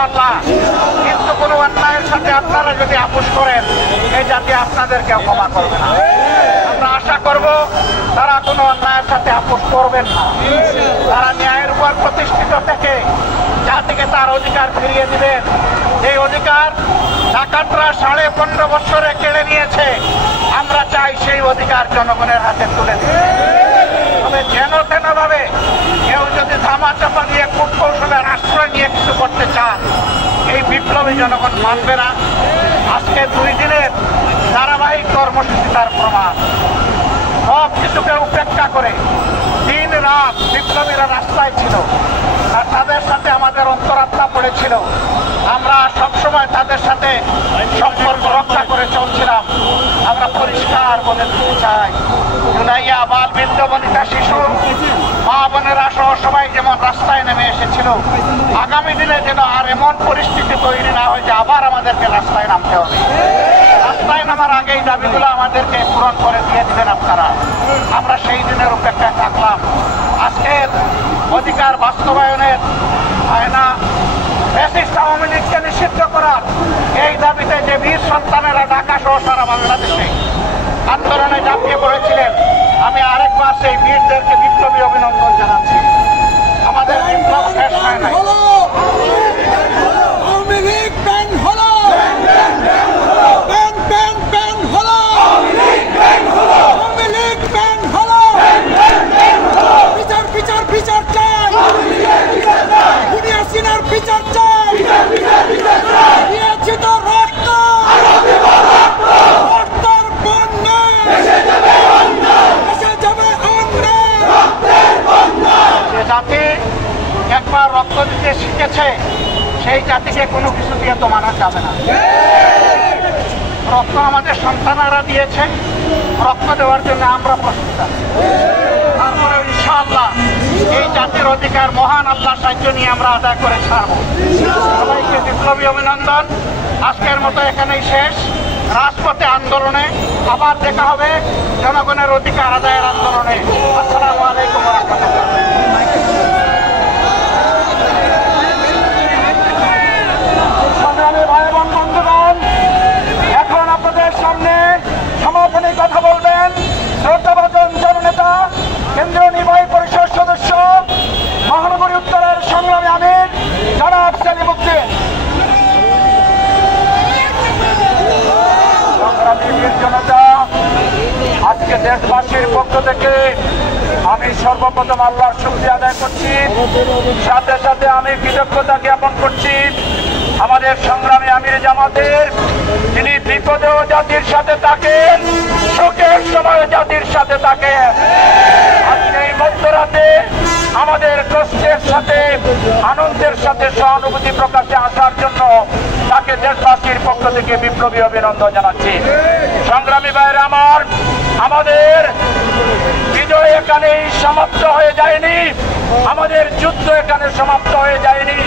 ইনশাআল্লাহ। কিন্তু কোনো অন্যায়ের সাথে আপনারা যদি আপোষ করেন, এই জাতি আপনাদেরকে ক্ষমা করবে না। আমরা আশা করব তারা কোনো অন্যায়ের সাথে আপোষ করবেন না। তারা ন্যায়ের উপর প্রতিষ্ঠিত থেকে জাতিকে তার অধিকার ফিরিয়ে দিবেন। এই অধিকার ডাকাতরা 15.5 বছরে কেড়ে নিয়েছে। আমরা চাই সেই অধিকার জনগণের হাতে তুলে দিতে। তবে যেন তেন ভাবে কেউ যদি ধামাচাপা দিয়ে কূটকৌশলের আশ্রয় নিয়ে কিছু করতে চান, এই বিপ্লবী জনগণ মানবে না। আজকে 2 দিনের ধারাবাহিক কর্মসূচি তার প্রমাণ। সব কিছুকে উপেক্ষা করে দিন রাত বিপ্লবীরা রাস্তায় ছিল, আর তাদের সাথে আমাদের অন্তরাত্মা পড়েছিল। আমরা সবসময় তাদের সাথে সম্পর্ক রক্ষা করে চলছিলাম। আমরা পরিষ্কার বলে দিতে চাই, জুনাইয়া, বাল, বৃদ্ধ, বনিতা, শিশু, মা বোনেরা সহ সবাই যেমন রাস্তায় নেমে এসেছিল, আগামী দিনে যেন আর এমন পরিস্থিতি তৈরি না হয় যে আবার আমাদেরকে রাস্তায় নামতে হবে। রাস্তায় নামার আগেই দাবিগুলো আমাদেরকে পূরণ করে দিয়ে দিবেন আপনারা। আমরা সেই দিনের অপেক্ষায় থাকলাম। আজকের অধিকার বাস্তবায়নের আয়না ফ্যাসিস্ট আওয়ামী লীগকে নিষিদ্ধ করার এই দাবিতে যে বীর সন্তানেরা ঢাকা সহ সারা বাংলাদেশে আন্দোলনে ঝাঁপিয়ে পড়েছিলেন, আমি আরেকবার সেই বীরদেরকে বিপ্লবী অভিনন্দন জানাচ্ছি। আমাদের বিপ্লব শেষ হয় নাই। জাতি একবার রক্ত দিতে শিখেছে, সেই জাতিকে কোনো কিছু দিয়ে তো মানা যাবে না। রক্ত আমাদের সন্তানেরা দিয়েছে, রক্ত দেওয়ার জন্য আমরা প্রস্তুত আছি। তারপরে ইনশাআল্লাহ এই জাতির অধিকার মহান আল্লাহর সাহায্য নিয়ে আমরা আদায় করে ছাড়ব। সবাইকে বিপ্লবী অভিনন্দন। আজকের মতো এখানেই শেষ। রাজপথে আন্দোলনে আবার দেখা হবে, জনগণের অধিকার আদায়ের আন্দোলনে। আসসালামু আলাইকুম ওয়া রাহমাতুল্লাহ। এখন আপনাদের সামনে সমাপনী কথা বলবেন শ্রদ্ধাভাজন জননেতা, কেন্দ্রীয় নির্বাহী পরিষদ সদস্য, মহানগরী উত্তরের সংগ্রামী আমির জনাব সেলিম উদ্দিন। সংগ্রামী বীর জনতা, আজকে দেশবাসীর পক্ষ থেকে আমি সর্বপ্রথম আল্লাহর শুকরিয়া আদায় করছি। সাথে সাথে আমি কৃতজ্ঞতা জ্ঞাপন করছি আমাদের সংগ্রামী আমির জামাতের, যিনি বিপদেও জাতির সাথে থাকেন, সুখের সময় জাতির সাথে থাকেন। আজকে এই মধ্যরাতে আমাদের কষ্টের সাথে আনন্দের সাথে সহানুভূতি প্রকাশে আসার জন্য তাকে দেশবাসীর পক্ষ থেকে বিপ্লবী অভিনন্দন জানাচ্ছি। সংগ্রামী ভাইরা আমার, আমাদের বিজয় এখানেই সমাপ্ত হয়ে যায়নি, আমাদের যুদ্ধ এখানে সমাপ্ত হয়ে যায়নি।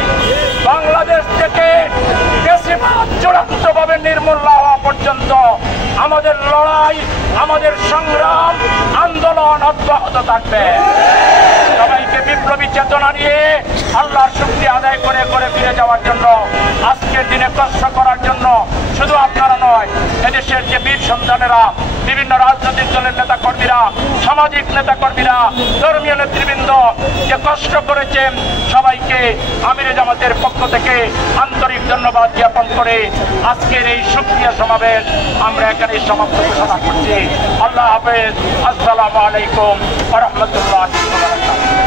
বাংলাদেশ থেকে বেশিরভাগ চূড়ান্তভাবে নির্মূল হওয়া পর্যন্ত আমাদের লড়াই, আমাদের সংগ্রাম, আন্দোলন অব্যাহত থাকবে। সবাইকে বিপ্লবী চেতনা নিয়ে আল্লাহর শুকরিয়া আদায় করে করে ফিরে যাওয়ার জন্য, আজকের দিনে কষ্ট করার জন্য শুধু আপনারা নয়, এদেশের যে বীর সন্তানেরা, বিভিন্ন রাজনৈতিক দলের নেতা কর্মীরা, সামাজিক নেতা কর্মীরা, ধর্মীয় নেতৃবৃন্দ যে কষ্ট করেছেন, সবাইকে আমিরে জামাতের পক্ষ থেকে আন্তরিক ধন্যবাদ জ্ঞাপন করে আজকের এই শুকরিয়া সমাবেশ আমরা এখানে সমাপ্ত ঘোষণা করছি। আল্লাহ হাফেজ। আসসালামু আলাইকুম ওয়া রাহমাতুল্লাহি ওয়া বারাকাতুহু।